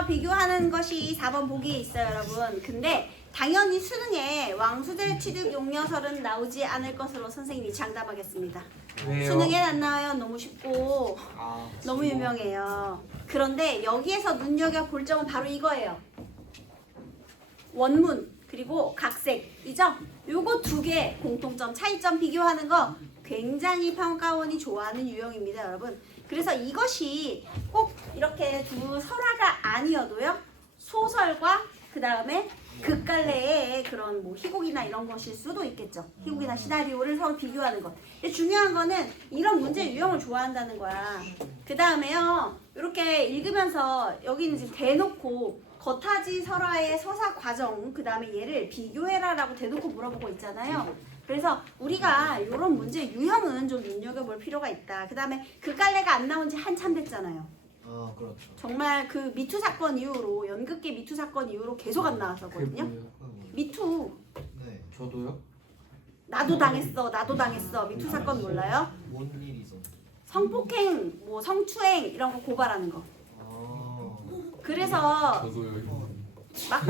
문제와 비교하는 것이 4번 보기에 있어요, 여러분. 근데 당연히 수능에 왕수제 취득 용려설은 나오지 않을 것으로 선생님이 장담하겠습니다. 왜요? 수능엔 안 나와요. 너무 쉽고 아, 너무 유명해요. 그런데 여기에서 눈여겨볼 점은 바로 이거예요. 원문 그리고 각색이죠? 요거 두 개 공통점, 차이점 비교하는 거 굉장히 평가원이 좋아하는 유형입니다, 여러분. 그래서 이것이 꼭 이렇게 두 설화가 아니어도요. 소설과 그 다음에 극갈래의 그런 뭐 희곡이나 이런 것일 수도 있겠죠. 희곡이나 시나리오를 서로 비교하는 것. 근데 중요한 거는 이런 문제 유형을 좋아한다는 거야. 그 다음에요. 이렇게 읽으면서 여기는 지금 대놓고 겉하지 설화의 서사 과정, 그 다음에 얘를 비교해라 라고 대놓고 물어보고 있잖아요. 그래서 우리가 이런 문제 유형은 좀 눈여겨볼 필요가 있다. 그 다음에 극갈래가 안 나온 지 한참 됐잖아요. 아 그렇죠. 정말 그 미투 사건 이후로, 연극계 미투 사건 이후로 계속 안 그게 나왔었거든요. 뭐예요? 미투. 네. 저도요? 나도 당했어. 미투 사건 몰라요? 뭔 일이 있어? 성폭행, 뭐 성추행 이런 거 고발하는 거. 아. 그래서 저도요. 막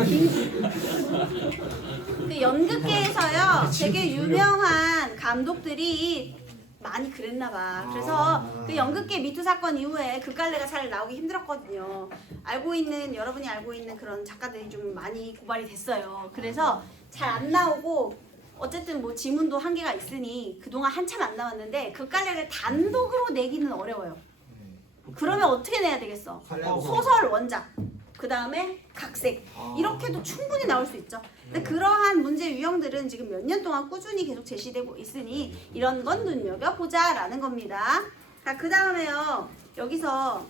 그 연극계에서요 되게 유명한 감독들이 많이 그랬나 봐. 그래서 그 연극계 미투 사건 이후에 극갈래가 잘 나오기 힘들었거든요. 여러분이 알고 있는 그런 작가들이 좀 많이 고발이 됐어요. 그래서 잘 안 나오고 어쨌든 뭐 지문도 한계가 있으니 그동안 한참 안 나왔는데 극갈래를 단독으로 내기는 어려워요. 그러면 어떻게 내야 되겠어? 소설 원작, 그 다음에 각색 이렇게도 충분히 나올 수 있죠. 근데 그러한 문제 유형들은 지금 몇 년 동안 꾸준히 계속 제시되고 있으니 이런 건 눈여겨보자 라는 겁니다. 자, 그 다음에요. 여기서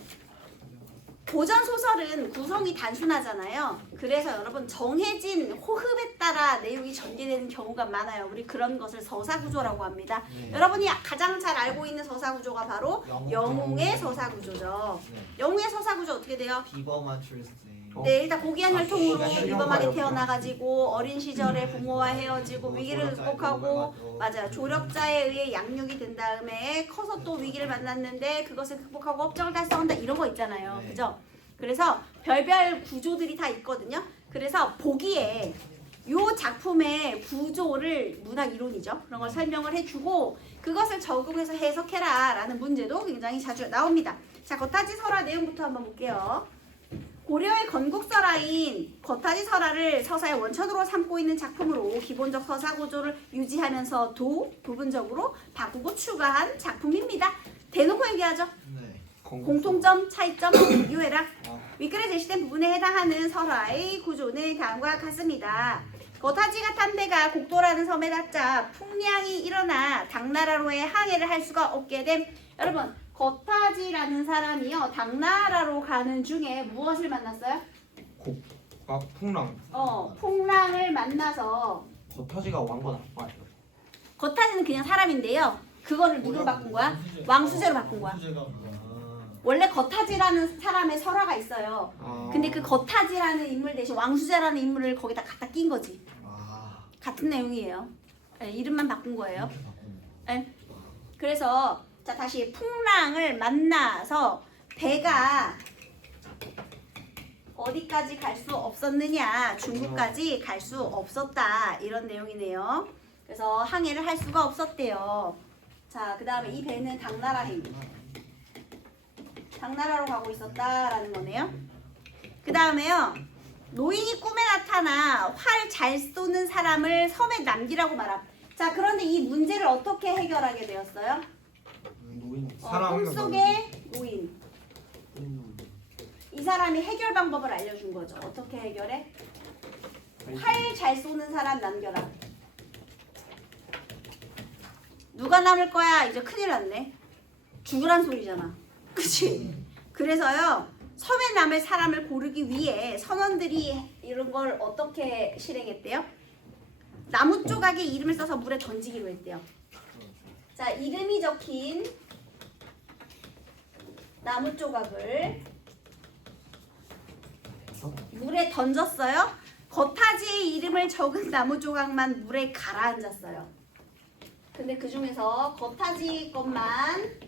고전 소설은 구성이 단순하잖아요. 그래서 여러분 정해진 호흡에 따라 내용이 전개되는 경우가 많아요. 우리 그런 것을 서사구조라고 합니다. 네. 여러분이 가장 잘 알고 있는 서사구조가 바로 영웅의 서사구조죠. 네. 영웅의 서사구조 어떻게 돼요? 비범한 출생. 네, 일단 고귀한 혈통으로 고귀한 비범하게 혈통이요. 태어나가지고 어린 시절에 부모와 헤어지고 위기를 극복하고 맞아요. 조력자에 의해 양육이 된 다음에 커서 또 위기를 만났는데 그것을 극복하고 업적을 달성한다 이런 거 있잖아요. 네. 그죠? 그래서 별별 구조들이 다 있거든요. 그래서 보기에 요 작품의 구조를 문학 이론이죠. 그런 걸 설명을 해주고 그것을 적용해서 해석해라 라는 문제도 굉장히 자주 나옵니다. 자, 겉하지 설화 내용부터 한번 볼게요. 고려의 건국설화인 겉하지 설화를 서사의 원천으로 삼고 있는 작품으로 기본적 서사 구조를 유지하면서도 부분적으로 바꾸고 추가한 작품입니다. 대놓고 얘기하죠. 네. 공통점, 차이점 비교해라. 윗글에 제시된 부분에 해당하는 설화의 구조는 다음과 같습니다. 겉하지가 탄 배가 곡도라는 섬에 닿자 풍량이 일어나 당나라로의 항해를 할 수가 없게 됨. 여러분, 겉하지라는 사람이요 당나라로 가는 중에 무엇을 만났어요? 풍랑. 풍랑을 만나서 겉하지가 왕건 아빠예요. 겉하지는 그냥 사람인데요. 그거를 누구로 바꾼 거야? 왕수제로 바꾼 거야. 원래 겉하지라는 사람의 설화가 있어요. 근데 그 겉하지라는 인물 대신 왕수제라는 인물을 거기다 갖다 낀 거지. 같은 내용이에요. 네, 이름만 바꾼 거예요. 네. 그래서 자 다시 풍랑을 만나서 배가 어디까지 갈 수 없었느냐, 중국까지 갈 수 없었다 이런 내용이네요. 그래서 항해를 할 수가 없었대요. 자, 그 다음에 이 배는 당나라로 가고 있었다라는 거네요. 그 다음에요. 노인이 꿈에 나타나 활 잘 쏘는 사람을 섬에 남기라고 말함. 자, 그런데 이 문제를 어떻게 해결하게 되었어요? 꿈속의 노인. 이 사람이 해결 방법을 알려준 거죠. 어떻게 해결해? 활 잘 쏘는 사람 남겨라. 누가 남을 거야? 이제 큰일 났네. 죽으란 소리잖아. 그치? 그래서요. 섬에 남을 사람을 고르기 위해 선원들이 이런 걸 어떻게 실행했대요? 나무 조각에 이름을 써서 물에 던지기로 했대요. 자, 이름이 적힌 나무 조각을 물에 던졌어요. 겉하지의 이름을 적은 나무 조각만 물에 가라앉았어요. 근데 그 중에서 겉하지 것만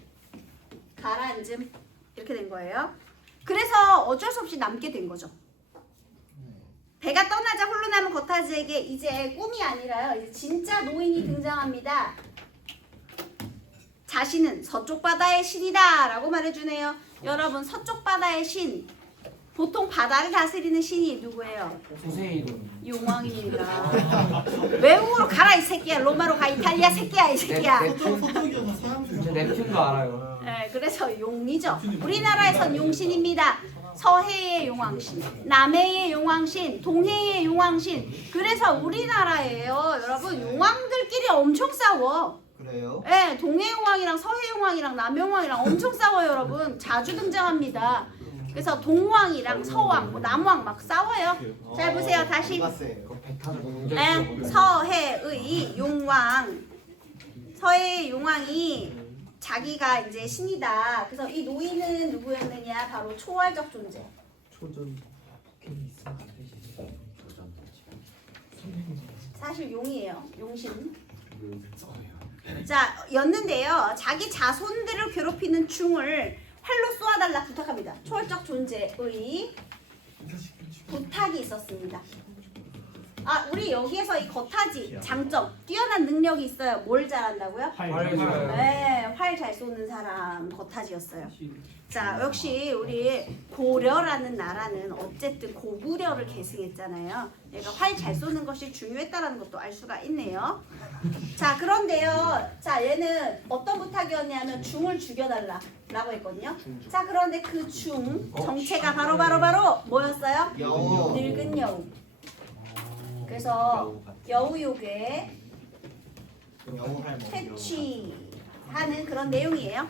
가라앉음 이렇게 된 거예요. 그래서 어쩔 수 없이 남게 된 거죠. 배가 떠나자 홀로 남은 거타지에게 이제 꿈이 아니라요. 이제 진짜 노인이 등장합니다. 자신은 서쪽 바다의 신이다 라고 말해주네요. 여러분 서쪽 바다의 신, 보통 바다를 다스리는 신이 누구예요? 조세이돈. 용왕입니다. 외국으로 가라 이 새끼야. 로마로 가. 이탈리아 새끼야 이 새끼야. 서쪽이어서 서양수. 저 넵튠도 알아요. 네, 그래서 용이죠. 우리나라에선 용신입니다. 서해의 용왕신, 남해의 용왕신, 동해의 용왕신. 그래서 우리나라에요, 여러분 용왕들끼리 엄청 싸워. 그래요? 네, 동해 용왕이랑 서해 용왕이랑 남해 용왕이랑 엄청 싸워요, 여러분. 자주 등장합니다. 그래서 동왕이랑 서왕, 뭐 남왕 막 싸워요. 잘 보세요, 다시. 봤어요. 그 백화점 네, 서해의 용왕, 서해의 용왕이 자기가 이제 신이다. 그래서 이 노인은 누구였느냐? 바로 초월적 존재. 초전. 사실 용이에요. 용신. 자, 였는데요. 자기 자손들을 괴롭히는 충을 활로 쏘아달라 부탁합니다. 초월적 존재의 부탁이 있었습니다. 아, 우리 여기에서 이 거타지 장점, 뛰어난 능력이 있어요. 뭘 잘한다고요? 활. 네, 활 잘 쏘는 사람 거타지였어요. 자, 역시 우리 고려라는 나라는 어쨌든 고구려를 계승했잖아요. 얘가 활 잘 쏘는 것이 중요했다라는 것도 알 수가 있네요. 자, 그런데요. 자, 얘는 어떤 부탁이었냐면 중을 죽여달라라고 했거든요. 자, 그런데 그 중 정체가 바로 뭐였어요? 여우. 늙은 여우. 그래서 여우욕에 여우 할머니. 퇴치하는 그런 내용이에요.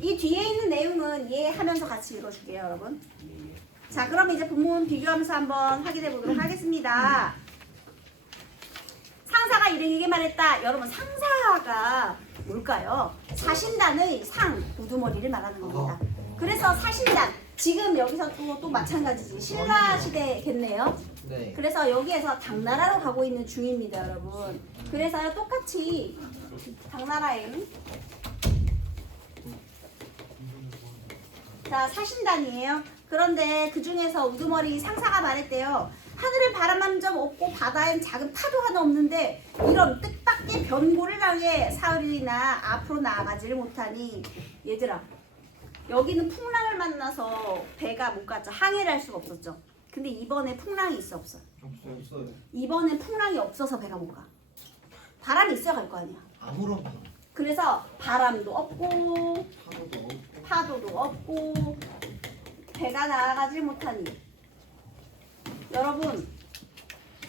이 뒤에 있는 내용은 이해하면서 같이 읽어줄게요, 여러분. 자, 그럼 이제 본문 비교하면서 한번 확인해 보도록 하겠습니다. 상사가 일행에게 말했다. 여러분, 상사가 뭘까요? 사신단의 상, 우두머리를 말하는 겁니다. 그래서 사신단, 지금 여기서 또 마찬가지지. 신라 시대겠네요. 네. 그래서 여기에서 당나라로 가고 있는 중입니다, 여러분. 그래서요, 똑같이 당나라에 자, 사신단이에요. 그런데 그 중에서 우두머리 상사가 말했대요. 하늘에 바람 한 점 없고 바다엔 작은 파도 하나 없는데 이런 뜻밖의 변고를 당해 사흘이나 앞으로 나아가지를 못하니 얘들아, 여기는 풍랑을 만나서 배가 못 갔죠. 항해를 할 수가 없었죠. 근데 이번에 풍랑이 있어 없어? 없어요. 이번엔 풍랑이 없어서 배가 못 가. 바람이 있어야 갈 거 아니야. 아무런 그래서 바람도 없고 파도도 없고. 파도도 없고 배가 나아가질 못하니 여러분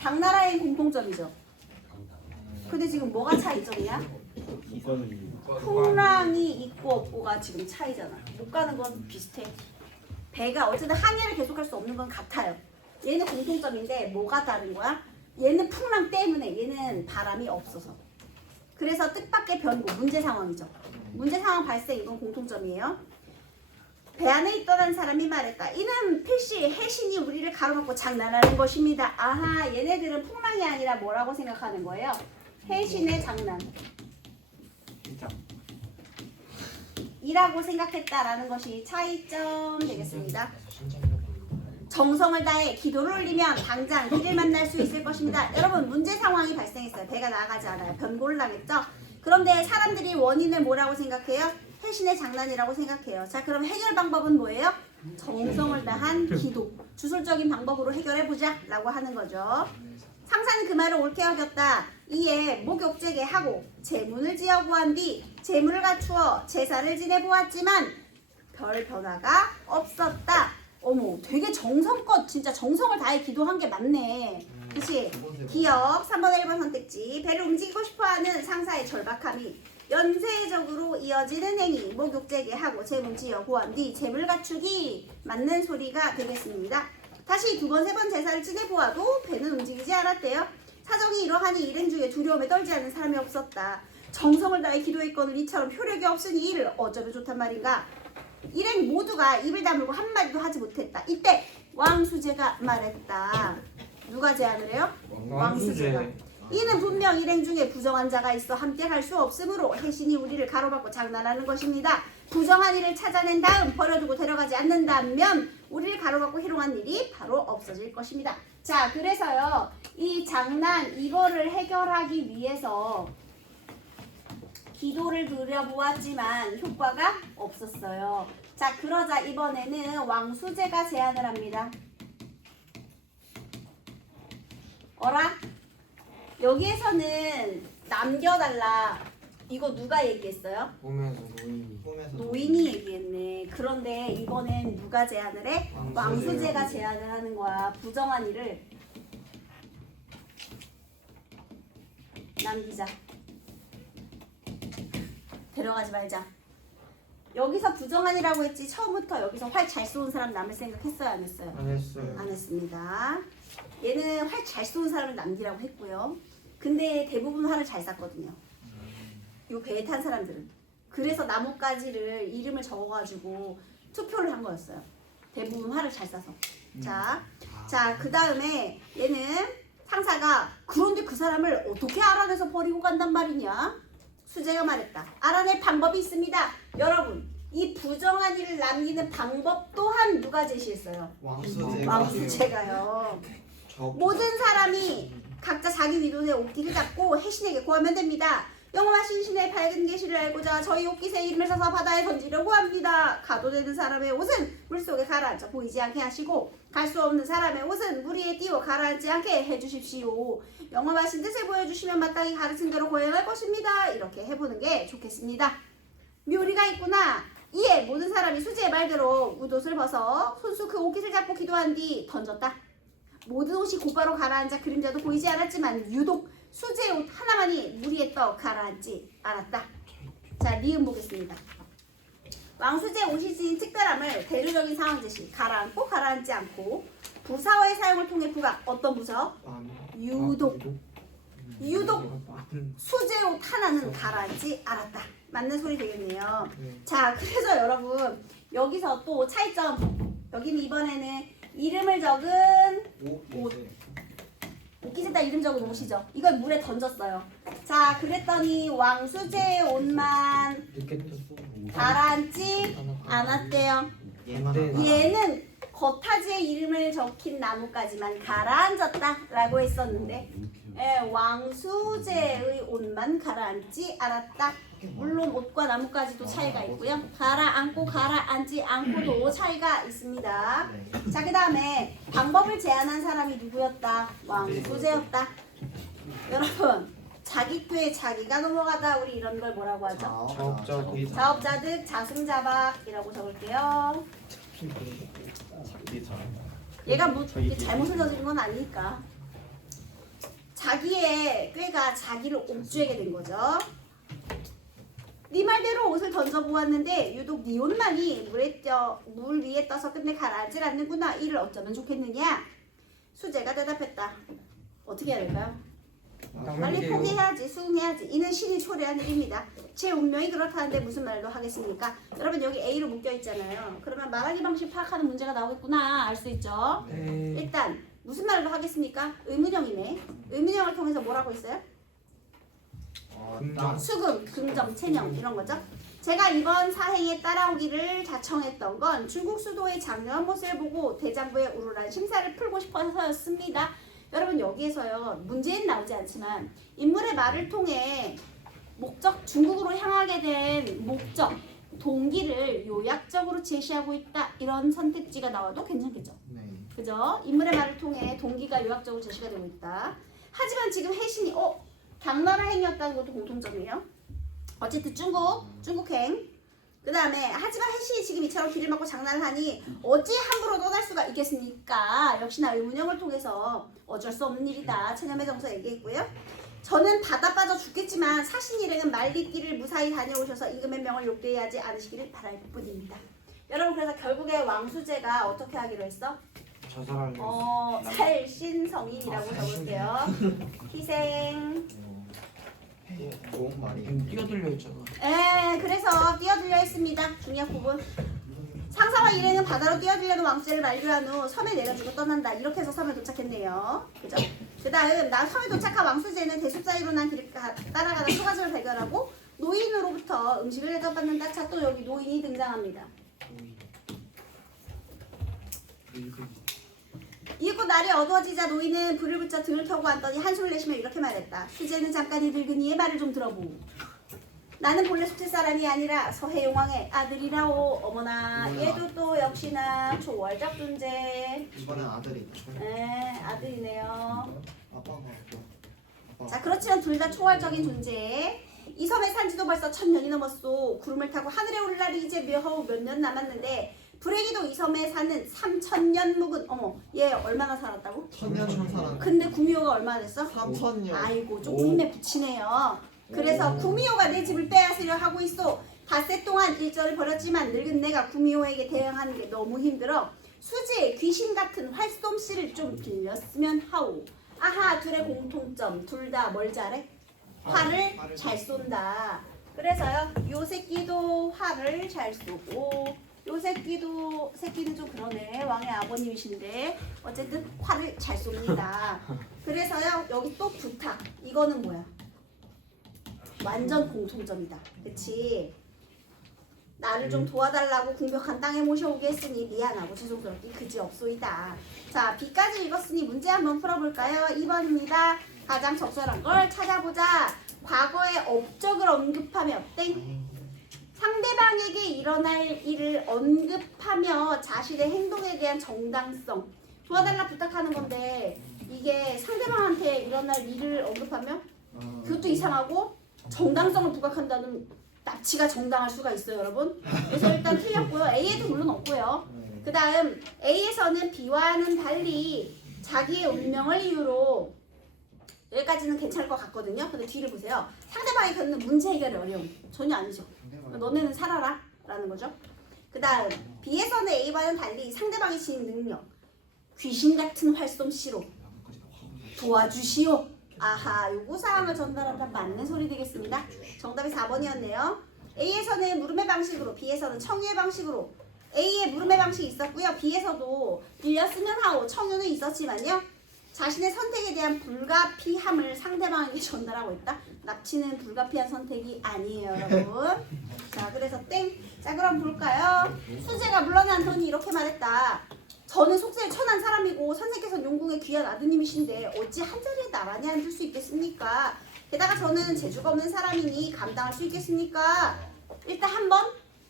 당나라의 공통점이죠. 근데 지금 뭐가 차이점이야? 풍랑이 있고 없고가 지금 차이잖아. 못 가는 건 비슷해. 배가 어쨌든 항해를 계속할 수 없는 건 같아요. 얘는 공통점인데 뭐가 다른 거야? 얘는 풍랑 때문에, 얘는 바람이 없어서. 그래서 뜻밖의 변고, 문제 상황이죠. 문제 상황 발생, 이건 공통점이에요. 배 안에 있던 사람이 말했다. 이는 필시 해신이 우리를 가로막고 장난하는 것입니다. 아하, 얘네들은 풍랑이 아니라 뭐라고 생각하는 거예요? 해신의 장난. 이라고 생각했다라는 것이 차이점 되겠습니다. 정성을 다해 기도를 올리면 당장 길을 만날 수 있을 것입니다. 여러분, 문제 상황이 발생했어요. 배가 나가지 않아요. 변고를 당했죠. 그런데 사람들이 원인을 뭐라고 생각해요? 해신의 장난이라고 생각해요. 자, 그럼 해결 방법은 뭐예요? 정성을 다한 기도. 주술적인 방법으로 해결해보자 라고 하는 거죠. 상사는 그 말을 옳게 여겼다. 이에 목욕제게 하고 제문을 지어 구한 뒤 제물을 갖추어 제사를 지내보았지만 별 변화가 없었다. 어머, 되게 정성껏 진짜 정성을 다해 기도한 게 맞네. 그치? 기억 3번 1번 선택지. 배를 움직이고 싶어하는 상사의 절박함이 연쇄적으로 이어지는 행위. 목욕제게 하고 제문 지어 구한 뒤 제물 갖추기. 맞는 소리가 되겠습니다. 다시 두 번, 세 번 제사를 지내보아도 배는 움직이지 않았대요. 사정이 이러하니 일행 중에 두려움에 떨지 않는 사람이 없었다. 정성을 다해 기도했거늘 이처럼 효력이 없으니 이를 어쩌면 좋단 말인가. 일행 모두가 입을 다물고 한마디도 하지 못했다. 이때 왕수제가 말했다. 누가 제안을 해요? 왕수제가. 이는 분명 일행 중에 부정한 자가 있어 함께 할 수 없으므로 해신이 우리를 가로막고 장난하는 것입니다. 부정한 일을 찾아낸 다음 버려두고 데려가지 않는다면 우리를 가로막고 희롱한 일이 바로 없어질 것입니다. 자, 그래서요. 이 장난 이거를 해결하기 위해서 기도를 드려보았지만 효과가 없었어요. 자, 그러자 이번에는 왕수제가 제안을 합니다. 어라? 여기에서는 남겨달라. 이거 누가 얘기했어요? 보면서 노인이. 꿈에서 노인이 얘기했네. 그런데 이번엔 누가 제안을 해? 왕수제가 제안을 하는 거야. 부정한 일을 남기자. 데려가지 말자. 여기서 부정한이라고 했지 처음부터 여기서 활 잘 쏘는 사람 남을 생각했어요? 안 했어요? 안 했어요. 안 했습니다. 얘는 활 잘 쏘는 사람을 남기라고 했고요. 근데 대부분 활을 잘 쐈거든요. 요 배에 탄 사람들은. 그래서 나뭇가지를 이름을 적어가지고 투표를 한 거였어요. 대부분 활을 잘 쏴서. 자, 그 다음에 얘는 상사가 그런데 그 사람을 어떻게 알아내서 버리고 간단 말이냐? 수재가 말했다. 알아낼 방법이 있습니다. 여러분, 이 부정한 일을 남기는 방법 또한 누가 제시했어요? 왕수제가 왕수제가요. 모든 사람이 각자 자기 위도의 옷깃을 잡고 해신에게 구하면 됩니다. 영원하신 신의 밝은 계시를 알고자 저희 옷깃에 이름을 써서 바다에 던지려고 합니다. 가도되는 사람의 옷은 물속에 가라앉아 보이지 않게 하시고 갈 수 없는 사람의 옷은 물 위에 띄워 가라앉지 않게 해주십시오. 영원하신 뜻을 보여주시면 마땅히 가르친 대로 고행할 것입니다. 이렇게 해보는 게 좋겠습니다. 묘리가 있구나. 이에 모든 사람이 수지의 말대로 웃옷을 벗어 손수 그 옷깃을 잡고 기도한 뒤 던졌다. 모든 옷이 곧바로 가라앉아 그림자도 보이지 않았지만 유독 수지의 옷 하나만이 물 위에 떠 가라앉지 않았다. 자, 니은 보겠습니다. 왕수지의 옷이 지닌 특별함을 대류적인 상황 제시. 가라앉고 가라앉지 않고 부사어의 사용을 통해 부각. 어떤 부사? 유독. 유독 수지의 옷 하나는 가라앉지 않았다. 맞는 소리 되겠네요. 자, 그래서 여러분 여기서 또 차이점. 여기는 이번에는 이름을 적은 옷. 옷깃에다 이름 적은 옷이죠. 이걸 물에 던졌어요. 자, 그랬더니 왕수제의 옷만 이렇게 떴어. 가라앉지 않았대요. 얘는 겉타지에 이름을 적힌 나무까지만 가라앉았다라고 했었는데 왕수제의 옷만 가라앉지 않았다. 물론 옷과 나무까지도 차이가 있고요. 가라앉고 가라앉지 않고도 차이가 있습니다. 자, 그 다음에 방법을 제안한 사람이 누구였다? 왕수제였다. 여러분, 자기교에 자기가 넘어가다 우리 이런 걸 뭐라고 하죠? 자업자득, 자승자박이라고 적을게요. 얘가 뭐 잘못을 저지른 건 아니니까. 자기의 꾀가 자기를 옥죄게 된 거죠. 네 말대로 옷을 던져보았는데 유독 네 옷만이 물 위에 떠서 끝내 가라앉질 않는구나. 이를 어쩌면 좋겠느냐? 수재가 대답했다. 어떻게 해야 될까요? 빨리 포기해야지. 수긍해야지. 이는 신이 초래한 일입니다. 제 운명이 그렇다는데 무슨 말로 하겠습니까? 여러분 여기 A로 묶여있잖아요. 그러면 말하기 방식 파악하는 문제가 나오겠구나. 알 수 있죠? 일단 무슨 말로 하겠습니까? 의문형이네. 의문형을 통해서 뭐라고 했어요? 수금, 긍정, 체명 이런 거죠. 제가 이번 사행에 따라오기를 자청했던 건 중국 수도의 장려한 모습을 보고 대장부의 우울한 심사를 풀고 싶어서였습니다. 여러분 여기에서요 문제는 나오지 않지만 인물의 말을 통해 목적 중국으로 향하게 된 목적 동기를 요약적으로 제시하고 있다. 이런 선택지가 나와도 괜찮겠죠. 그죠? 인물의 말을 통해 동기가 요약적으로 제시가 되고 있다. 하지만 지금 해신이 당나라 행위였다는 것도 공통점이에요. 어쨌든 중국행. 그 다음에 하지만 해신이 지금 이처럼 길을 막고 장난을 하니 어찌 함부로 떠날 수가 있겠습니까? 역시나 의문형을 통해서 어쩔 수 없는 일이다. 체념의 정서 얘기했고요. 저는 바다 빠져 죽겠지만 사신 일행은 말리길을 무사히 다녀오셔서 임금의 명을 욕되하지 않으시기를 바랄 뿐입니다. 여러분 그래서 결국에 왕수제가 어떻게 하기로 했어? 자살하려. 살신성인이라고 적을게요. 희생. 좋은 말이. 뛰어들려 있잖아. 그래서 뛰어들려 했습니다. 중요한 부분. 상사와 일행은 바다로 뛰어들려는 왕수제를 만류한 후 섬에 내려주고 떠난다. 이렇게 해서 섬에 도착했네요. 그죠? 그 다음 섬에 도착한 왕수제는 대숲 사이로 난 길을 따라가다 소가지를 발견하고 노인으로부터 음식을 대접받는다. 자, 또 여기 노인이 등장합니다. 노인. 늙은이. 이윽고 날이 어두워지자 노인은 불을 붙여 등을 켜고 앉더니 한숨을 내쉬며 이렇게 말했다. 수재는 잠깐 이 늙은이의 말을 좀 들어보오. 나는 본래 숙제 사람이 아니라 서해용왕의 아들이라오. 어머나, 얘도 또 역시나 초월적 존재. 이번엔 아들이다. 네, 아들이네요. 아빠가 아빠. 자, 그렇지만 둘 다 초월적인 존재. 이 섬에 산 지도 벌써 1000년이 넘었소. 구름을 타고 하늘에 오를 날이 이제 몇 년 남았는데 불행히도 이 섬에 사는 3000년 묵은 어머, 얘 얼마나 살았다고? 1000년 살았. 근데 구미호가 얼마나 됐어? 3000년. 아이고, 조금 힘에 붙이네요. 그래서 구미호가 내 집을 빼앗으려 하고 있어. 닷새 동안 일절을 벌였지만 늙은 내가 구미호에게 대응하는 게 너무 힘들어. 수지의 귀신 같은 활솜씨를 좀 빌렸으면 하오. 아하, 둘의 공통점. 둘 다 뭘 잘해? 활을 잘 쏜다. 그래서요, 요 새끼도 활을 잘 쏘고 요 새끼는 좀 그러네. 왕의 아버님이신데 어쨌든 활을 잘 쏩니다. 그래서요, 여기 또 부탁. 이거는 뭐야? 완전 공통점이다. 그치? 나를 좀 도와달라고 궁벽한 땅에 모셔오게 했으니 미안하고 죄송스럽기 그지없소이다. 자, B까지 읽었으니 문제 한번 풀어볼까요? 2번입니다. 가장 적절한 걸 찾아보자. 과거의 업적을 언급하며 땡. 상대방에게 일어날 일을 언급하며 자신의 행동에 대한 정당성. 도와달라 부탁하는 건데 이게 상대방한테 일어날 일을 언급하며 그것도 이상하고 정당성을 부각한다는 납치가 정당할 수가 있어요, 여러분. 그래서 일단 틀렸고요. A에도 물론 없고요. 그 다음 A에서는 B와는 달리 자기의 운명을 이유로 여기까지는 괜찮을 것 같거든요. 근데 뒤를 보세요. 상대방이 겪는 문제 해결의 어려움 전혀 아니죠. 너네는 살아라 라는 거죠. 그 다음 B에서는 A와는 달리 상대방이 지닌 능력 귀신 같은 활솜씨로 도와주시오. 아하, 요구 사항을 전달한다. 맞는 소리 되겠습니다. 정답이 4번이었네요. A에서는 물음의 방식으로, B에서는 청유의 방식으로. A의 물음의 방식이 있었고요. B에서도 빌렸으면 하오 청유는 있었지만요. 자신의 선택에 대한 불가피함을 상대방에게 전달하고 있다. 납치는 불가피한 선택이 아니에요, 여러분. 자, 그래서 땡. 자, 그럼 볼까요? 수재가 물러난 돈이 이렇게 말했다. 저는 속세에 천한 사람이고 선생께서는 용궁의 귀한 아드님이신데 어찌 한자리에 나란히 앉을 수 있겠습니까? 게다가 저는 재주가 없는 사람이니 감당할 수 있겠습니까? 일단 한번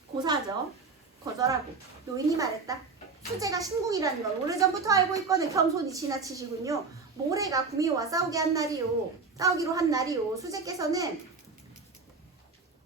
고사하죠. 거절하고 노인이 말했다. 수재가 신궁이라는 건 오래전부터 알고 있거늘 겸손히 지나치시군요. 모래가 구미호와 싸우기로 한 날이요. 수재께서는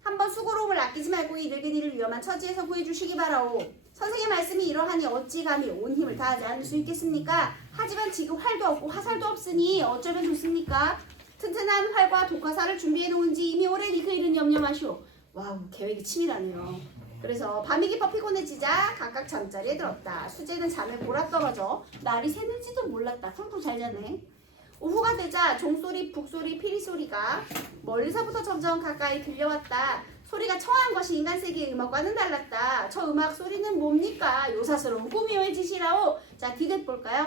한번 수고로움을 아끼지 말고 이 늙은이를 위험한 처지에서 구해주시기 바라오. 선생의 말씀이 이러하니 어찌 감히 온 힘을 다하지 않을 수 있겠습니까? 하지만 지금 활도 없고 화살도 없으니 어쩌면 좋습니까? 튼튼한 활과 독화살을 준비해 놓은 지 이미 오래니 그 일은 염려 마시오. 와우, 계획이 치밀하네요. 그래서 밤이 깊어 피곤해지자 각각 잠자리에 들었다. 수재는 잠에 몰아떨어져 날이 새는지도 몰랐다. 쿵쿵 잘 자네. 오후가 되자 종소리, 북소리, 피리소리가 멀리서부터 점점 가까이 들려왔다. 소리가 청한 것이 인간 세계의 음악과는 달랐다. 저 음악 소리는 뭡니까? 요사스러운 꾸미오의 짓이라오. 자, 디귿 볼까요?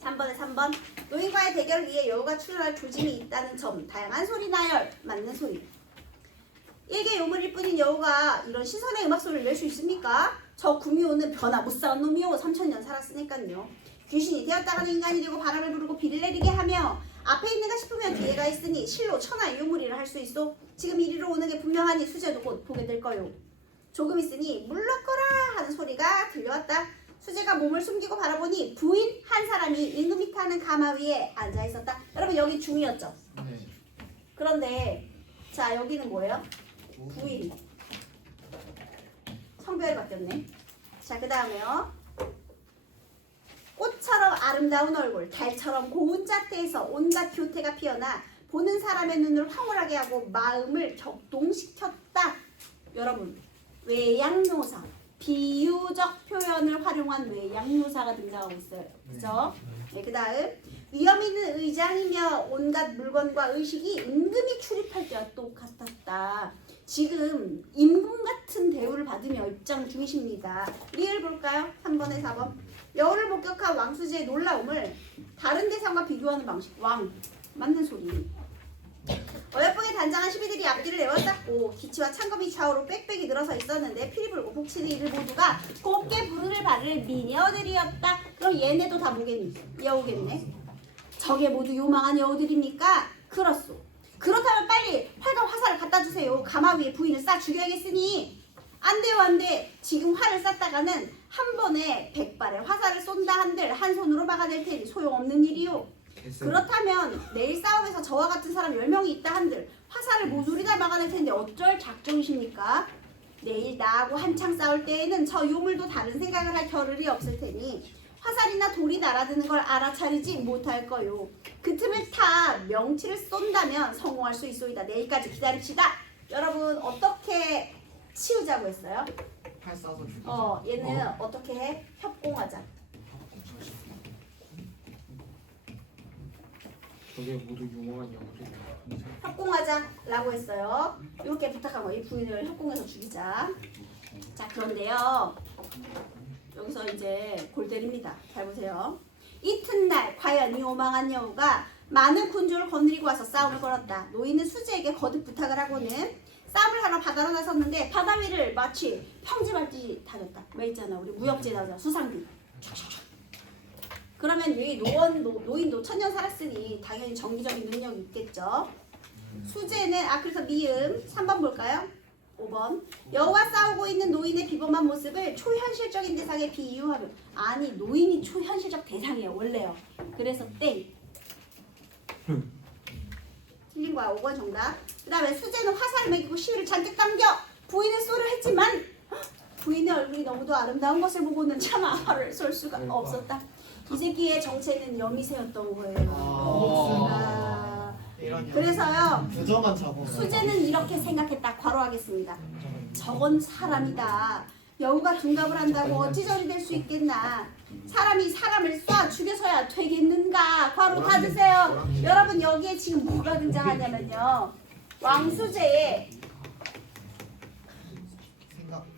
3번에 3번. 노인과의 대결을 위해 여우가 출연할 조짐이 있다는 점. 다양한 소리 나열. 맞는 소리. 일개 요물일 뿐인 여우가 이런 신선의 음악 소리를 낼 수 있습니까? 저 구미호는 변화 못 쌓은 놈이요. 3000년 살았으니까요. 귀신이 되었다가는 인간이 되고 바람을 부르고 비를 내리게 하며 앞에 있는가 싶으면 뒤에가 있으니 실로 천하의 유물이라 할 수 있어. 지금 이리로 오는 게 분명하니 수재도 곧 보게 될 거요. 조금 있으니 물러거라 하는 소리가 들려왔다. 수재가 몸을 숨기고 바라보니 부인 한 사람이 임금이 타는 가마 위에 앉아 있었다. 여러분 여기 중이었죠? 네. 그런데 자 여기는 뭐예요? 부인. 성별이 바뀌었네. 자, 그 다음에요. 꽃처럼 아름다운 얼굴, 달처럼 고운 자태에서 온갖 교태가 피어나 보는 사람의 눈을 황홀하게 하고 마음을 격동시켰다. 여러분, 외양묘사, 비유적 표현을 활용한 외양묘사가 등장하고 있어요. 그죠? 네, 그 다음 위험 있는 의장이며 온갖 물건과 의식이 임금이 출입할 때와 똑같았다. 지금 임금 같은 대우를 받으며 입장 중이십니다. 리을 볼까요? 3번에 4번. 여우를 목격한 왕수지의 놀라움을 다른 대상과 비교하는 방식. 왕. 맞는 소리. 어여쁘게 단장한 시비들이 앞뒤를 내어쌌고 기치와 창검이 좌우로 빽빽이 늘어서 있었는데 피리 불고 북치는 이들 모두가 곱게 부르를 바를 미녀들이었다. 그럼 얘네도 다 뭐겠니? 여우겠네. 저게 모두 요망한 여우들입니까? 그렇소. 그렇다면 빨리 활과 화살을 갖다 주세요. 가마 위에 부인을 쏴 죽여야겠으니. 안 돼요, 안 돼. 지금 활을 쐈다가는 한 번에 100발의 화살을 쏜다 한들 한 손으로 막아낼 테니 소용없는 일이요. 그렇다면 내일 싸움에서 저와 같은 사람 10명이 있다 한들 화살을 모조리 다 막아낼 텐데 어쩔 작정이십니까? 내일 나하고 한창 싸울 때에는 저 요물도 다른 생각을 할 겨를이 없을 테니 화살이나 돌이 날아드는 걸 알아차리지 못할 거요. 그 틈을 타 명치를 쏜다면 성공할 수 있소이다. 내일까지 기다립시다. 여러분 어떻게 치우자고 했어요? 팔 쏴서 죽여. 얘는 어떻게 해? 협공하자. 저게 모두 유망한 영웅들이야. 협공하자라고 했어요. 이렇게 부탁한 거예요. 이 부인을 협공해서 죽이자. 자, 그런데요. 여기서 이제 골때립니다. 잘 보세요. 이튿날 과연 이 오망한 여우가 많은 군주를 거느리고 와서 싸움을 걸었다. 노인은 수지에게 거듭 부탁을 하고는 싸움을 하러 바다로 나섰는데 바다 위를 마치 평지밟듯이 다녔다. 왜 있잖아. 우리 무협지에 나오잖아. 수상비. 그러면 이 노인도 천년 살았으니 당연히 정기적인 능력이 있겠죠. 수제는 그래서 미음 3번 볼까요? 5번 여우와 싸우고 있는 노인의 비범한 모습을 초현실적인 대상에 비유하면 아니 노인이 초현실적 대상이에요 원래요. 그래서 땡. 틀린 거야. 5번 정답. 그 다음에 수제는 화살을 먹이고 시위를 잔뜩 당겨 부인을 쏘려 했지만 부인의 얼굴이 너무도 아름다운 것을 보고는 차마 화를 쏠 수가 없었다. 이 새끼의 정체는 여미새였던 거예요. 그래서요 부정한 작업. 수제는 이렇게 생각했다. 괄호하겠습니다. 저건 사람이다. 여우가 둔갑을 한다고 어찌 저리 될 수 있겠나. 사람이 사람을 쏴 죽여서야 되겠는가. 괄호 닫으세요. 여러분 여기에 지금 뭐가 등장하냐면요. 왕수제의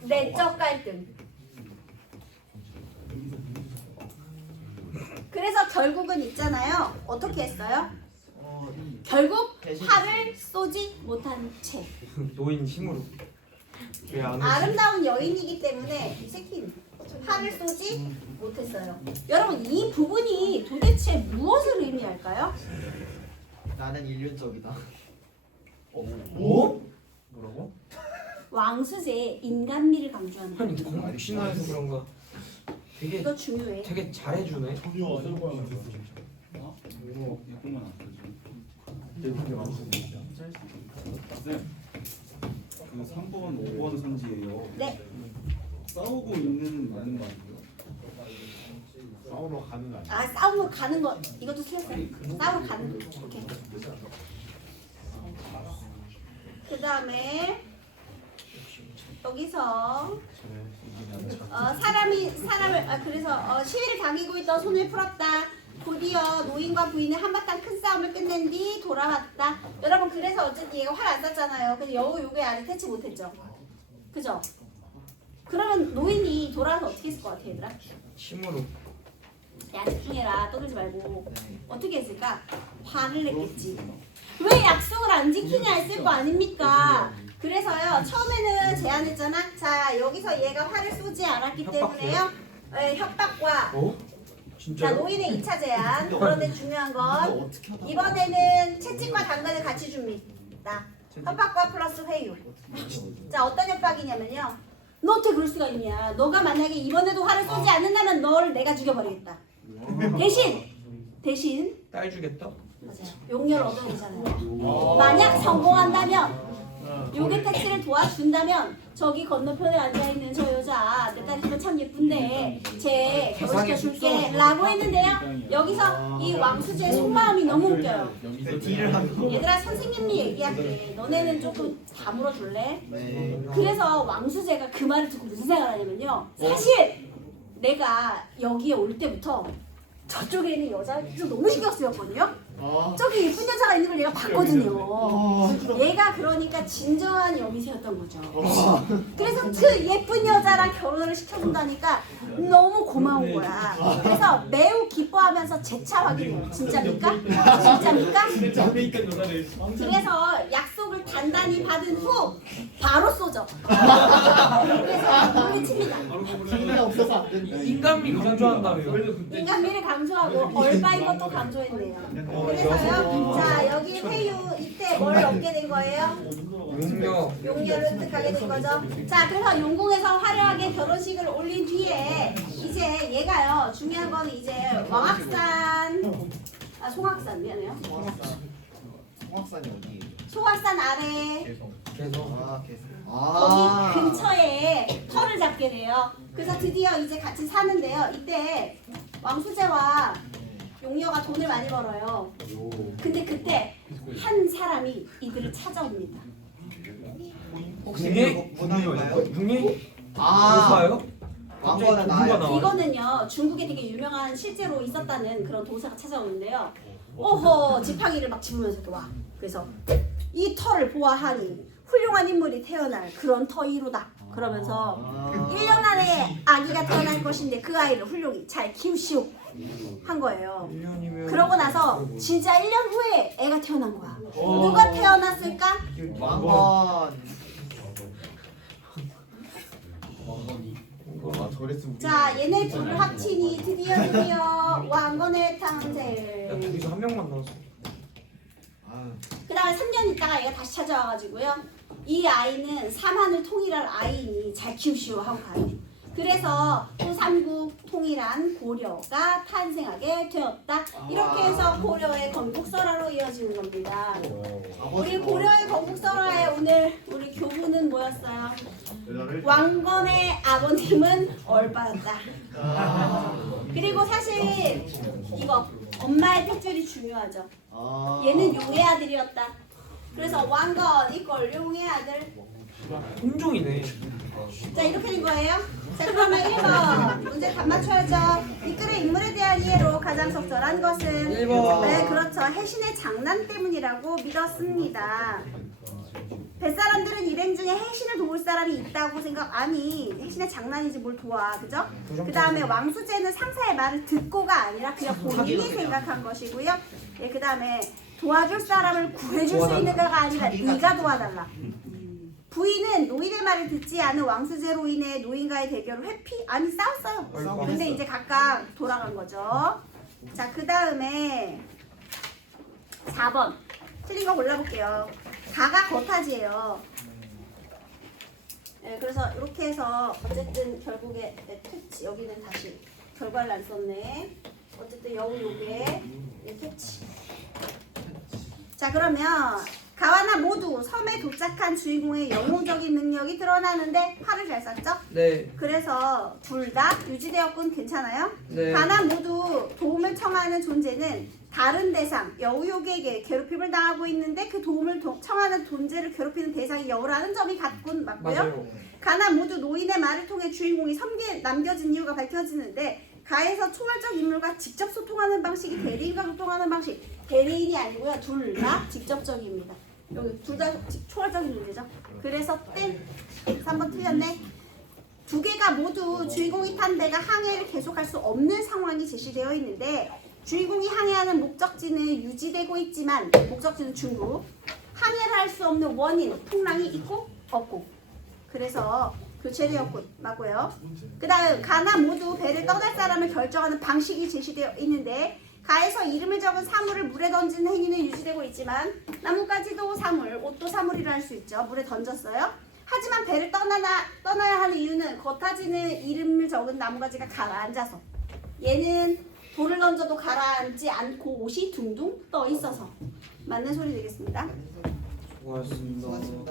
내적 갈등. 그래서 결국은 있잖아요. 어떻게 했어요? 결국 활을 쏘지 못한 채. 노인 힘으로. 왜 안 오지? 아름다운 여인이기 때문에 이 새끼는 활을 쏘지 못했어요. 여러분 이 부분이 도대체 무엇을 의미할까요? 나는 인륜적이다. 뭐? 뭐라고? 왕수제의 인간미를 강조하는 거예요. 아니 너무 신화해서 그런가? 되게 이거 중요해. 되게 잘해주네. 저기요 어떤 거야 진짜. 이거 예쁘면 안 되죠. 예쁘게 만드는 쌤, 그 3번, 5번 선지예요. 네. 싸우고 있는 맞는 거 아니에요? 싸우러 가는 거 아니에요? 싸우러 가는 거 이것도 틀렸어요. 싸우러 가는 거. 오케이. 그 다음에 여기서 사람을 그래서 시위를 당기고 있던 손을 풀었다. 곧이어 노인과 부인은 한바탕 큰 싸움을 끝낸 뒤 돌아왔다. 여러분 그래서 어쨌든 얘가 활 안 쐈잖아요. 그래서 여우 요괴 아직 퇴치 못했죠. 그죠? 그러면 노인이 돌아와서 어떻게 했을 것 같아 얘들아? 힘으로. 야 집중해라. 떠들지 말고. 어떻게 했을까? 화를 냈겠지. 왜 약속을 안 지키냐 했을 거 아닙니까? 그래서요 처음에는 제안했잖아. 자 여기서 얘가 활을 쏘지 않았기 때문에요 협박과 자 진짜요? 노인의 2차 제안. 그런데 중요한 건 이번에는 채찍과 당근을 같이 줍니다. 협박과 플러스 회유. 자 어떤 협박이냐면요. 너 어떻게 그럴 수가 있냐. 너가 만약에 이번에도 활을 쏘지 않는다면 널 내가 죽여버리겠다. 대신 딸 주겠다? 맞아요. 용렬 얻어내잖아요. 만약 성공한다면 요괴 퇴치를 도와준다면 저기 건너편에 앉아있는 저 여자 내 딸이 참 예쁜데 쟤 결혼시켜줄게 라고 했는데요. 여기서 이 왕수제의 속마음이 너무 웃겨요. 딜을 하고. 얘들아 선생님이 얘기할게. 너네는 조금 다물어줄래? 네. 그래서 왕수제가 그 말을 듣고 무슨 생각을 하냐면요. 사실 내가 여기에 올 때부터 저쪽에 있는 여자 너무 신경 쓰였거든요. 저기 예쁜 여자가 있는 걸 얘가 봤거든요. 얘가 그러니까 진정한 여미새였던 거죠. 그래서 그 예쁜 여자랑 결혼을 시켜준다니까 너무 고마운 거야. 그래서 매우 깊은 기뻐하면서 재차 확인해요. 진짜입니까? 진짜입니까? 어, 그래서 약속을 단단히 받은 후 바로 쏘죠. 그래서 물리칩니다. 힘이 없어서 안 된다. 인간미 강조한다며요. 인간미를 강조하고 얼바인 것도 강조했네요. 그래서요. 자 여기 회유 이때 뭘 얻게 된 거예요? 용녀. 용녀를 획득하게 된 거죠. 자 그래서 용궁에서 화려하게 결혼식을 올린 뒤에 이제 얘가요. 중요한 거는 이제 왕악산 송악산 미안해요. 송악산이 어디예요? 송악산 아래 계속. 아, 거기 근처에 터를 잡게 돼요. 그래서 드디어 이제 같이 사는데요. 이때 왕수제와 용녀가 돈을 많이 벌어요. 근데 그때 한 사람이 이들을 찾아옵니다. 혹시 그게? 문화인가요? 중이? 아, 도사요? 왕거는 누가 나요. 나와요? 이거는요 중국에 되게 유명한 실제로 있었다는 그런 도사가 찾아오는데요. 오호 지팡이를 막 집으면서 이렇게 와. 그래서 이 터를 보아하니 훌륭한 인물이 태어날 그런 터이로다. 그러면서 1년 안에 아기가 태어날 것인데 그 아이를 훌륭히 잘 키우시오 한 거예요. 1년이면 그러고 나서 진짜 1년 후에 애가 태어난 거야. 누가 태어났을까? 왕건. 자 얘네 둘을 합치니 드디어 왕건의 탄생. 야 둘이서 한 명만 나왔어. 아유, 그 다음에 3년 있다가 얘가 다시 찾아와가지고요. 이 아이는 삼한을 통일할 아이니 잘 키우시오 하고 가요. 그래서 또 삼국 통일한 고려가 탄생하게 되었다. 이렇게 해서 고려의 건국설화로 이어지는 겁니다. 우리 고려의 건국설화의 오늘 우리 교부는 뭐였어요? 왕건의 아버님은 얼빠였다. 그리고 사실 이거 엄마의 탯줄이 중요하죠. 얘는 용의 아들이었다. 그래서 왕건 이꼴 용의 아들. 혼종이네. 자 이렇게 된 거예요. 자 그러면 1번 문제 답 맞춰야죠. 이 글의 인물에 대한 이해로 가장 적절한 것은 1번. 네 그렇죠. 해신의 장난 때문이라고 믿었습니다. 뱃사람들은 일행 중에 해신을 도울 사람이 있다고 생각 아니 해신의 장난이지 뭘 도와 그죠? 그 다음에 왕수제는 상사의 말을 듣고가 아니라 그냥 본인이 생각한 것이고요. 예, 그 다음에 도와줄 사람을 구해줄 수 있는가가 아니라 네가 도와달라. 부인은 노인의 말을 듣지 않은 왕수제로 인해 노인과의 대결을 회피 아니 싸웠어요. 근데 이제 각각 돌아간 거죠. 자 그 다음에 4번 틀린 거 골라볼게요. 가가 거타지예요. 네, 그래서 이렇게 해서 어쨌든 결국에 퇴치 여기는 다시 결과를 안 썼네. 어쨌든 여우 요게 퇴치. 자 그러면 가와나 모두 섬에 도착한 주인공의 영웅적인 능력이 드러나는데 활을 잘 쐈죠? 네. 그래서 둘 다 유지되었군. 괜찮아요? 네. 가나 모두 도움을 청하는 존재는 다른 대상 여우요괴에게 괴롭힘을 당하고 있는데 그 도움을 청하는 존재를 괴롭히는 대상이 여우라는 점이 같군. 맞고요. 맞아요. 가나 모두 노인의 말을 통해 주인공이 섬기에 남겨진 이유가 밝혀지는데 가에서 초월적 인물과 직접 소통하는 방식이 대리인과 소통하는 방식. 대리인이 아니고요. 둘 다 직접적입니다. 여기 둘 다 초월적인 문제죠. 그래서 땡. 3번 틀렸네. 두 개가 모두 주인공이 탄 배가 항해를 계속할 수 없는 상황이 제시되어 있는데 주인공이 항해하는 목적지는 유지되고 있지만 목적지는 중국. 항해를 할 수 없는 원인, 풍랑이 있고 없고. 그래서 교체되었군. 맞고요. 그 다음 가나 모두 배를 떠날 사람을 결정하는 방식이 제시되어 있는데 가에서 이름을 적은 사물을 물에 던지는 행위는 유지되고 있지만 나뭇가지도 사물, 옷도 사물이라 할 수 있죠. 물에 던졌어요. 하지만 배를 떠나야 하는 이유는 거타지는 이름을 적은 나뭇가지가 가라앉아서 얘는 돌을 던져도 가라앉지 않고 옷이 둥둥 떠 있어서 맞는 소리 되겠습니다. 수고하셨습니다. 수고하셨습니다.